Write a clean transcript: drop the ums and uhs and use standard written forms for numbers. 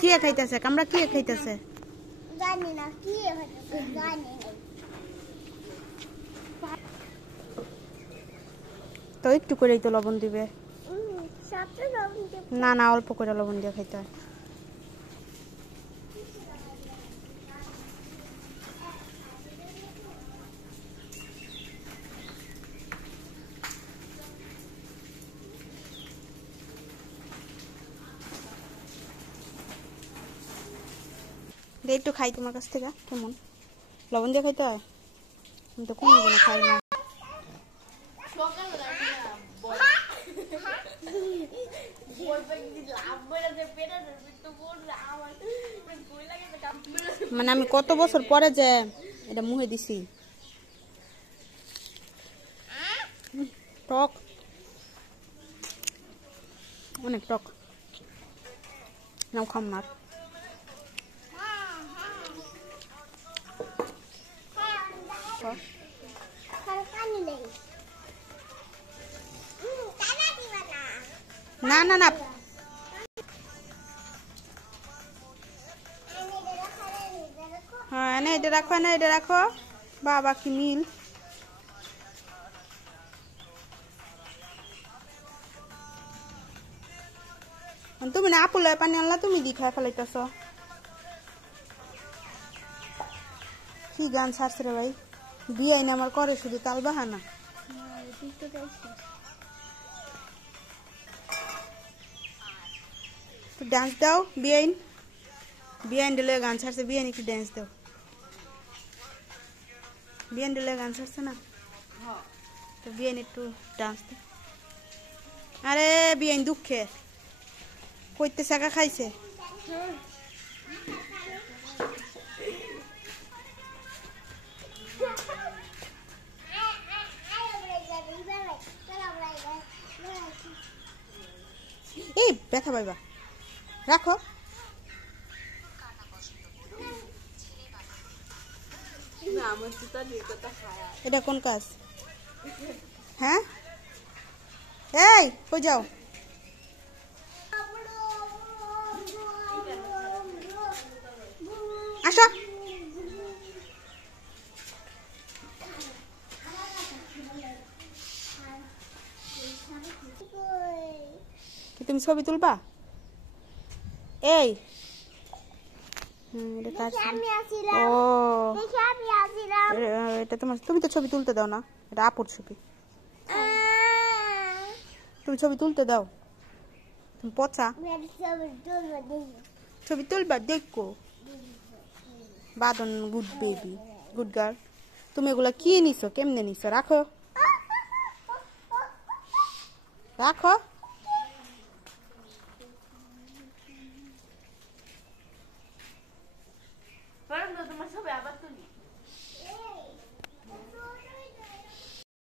কি খাইতেছে কামড়া কি খাইতেছে জানি না কি হচ্ছে জানি না তো একটু করেই তো লবণ দিবে সবটা লবণ দিবে না না অল্প করে লবণ দিয়ে খাইতে হয় একটু খাই তোমার কাছ থেকে কেমন লবণ দিয়ে খাইতে হয় আমি তো কোনোদিনও খাই না মানে আমি কত বছর পরে যে এটা মুখে দিছি টক অনেক টক নাও খাম না না না না হ্যাঁ না এটা রাখো না এটা রাখো বাবা কি মিল তুমি না আপুলে পানি আনলা তুমি দি খাই ফেলাইতেছ কি গান ছাড়ছে রে ভাই বিয়ে না আমার করে শুধু তাল বাহানা তো ডান্স দাও বিয়াইন বিয়াইন দিলে গান ছাড়ছে বিয়াইন একটু ডান্স দাও বিয়াইন দিলে গান ছাড়ছে না তো বিয়াইন একটু ডান্স দাও আরে বিয়াইন দুঃখে কইতে শাকা খাইছে এই ব্যথা পাইবা রাখো এটা কোন কাজ হ্যাঁ এই কই যাও আসো তুমি ছবি তুলবা এই এটা তোমার তুমি তো ছবি তুলতে দাও না এটা আপুর ছবি তুমি ছবি তুলতে দাও তুমি পচা ছবি তুলবা দেখো বাদন গুড বেবি গুড গার্ল তুমি এগুলা কি নিছো কেমনে নিছো রাখো রাখো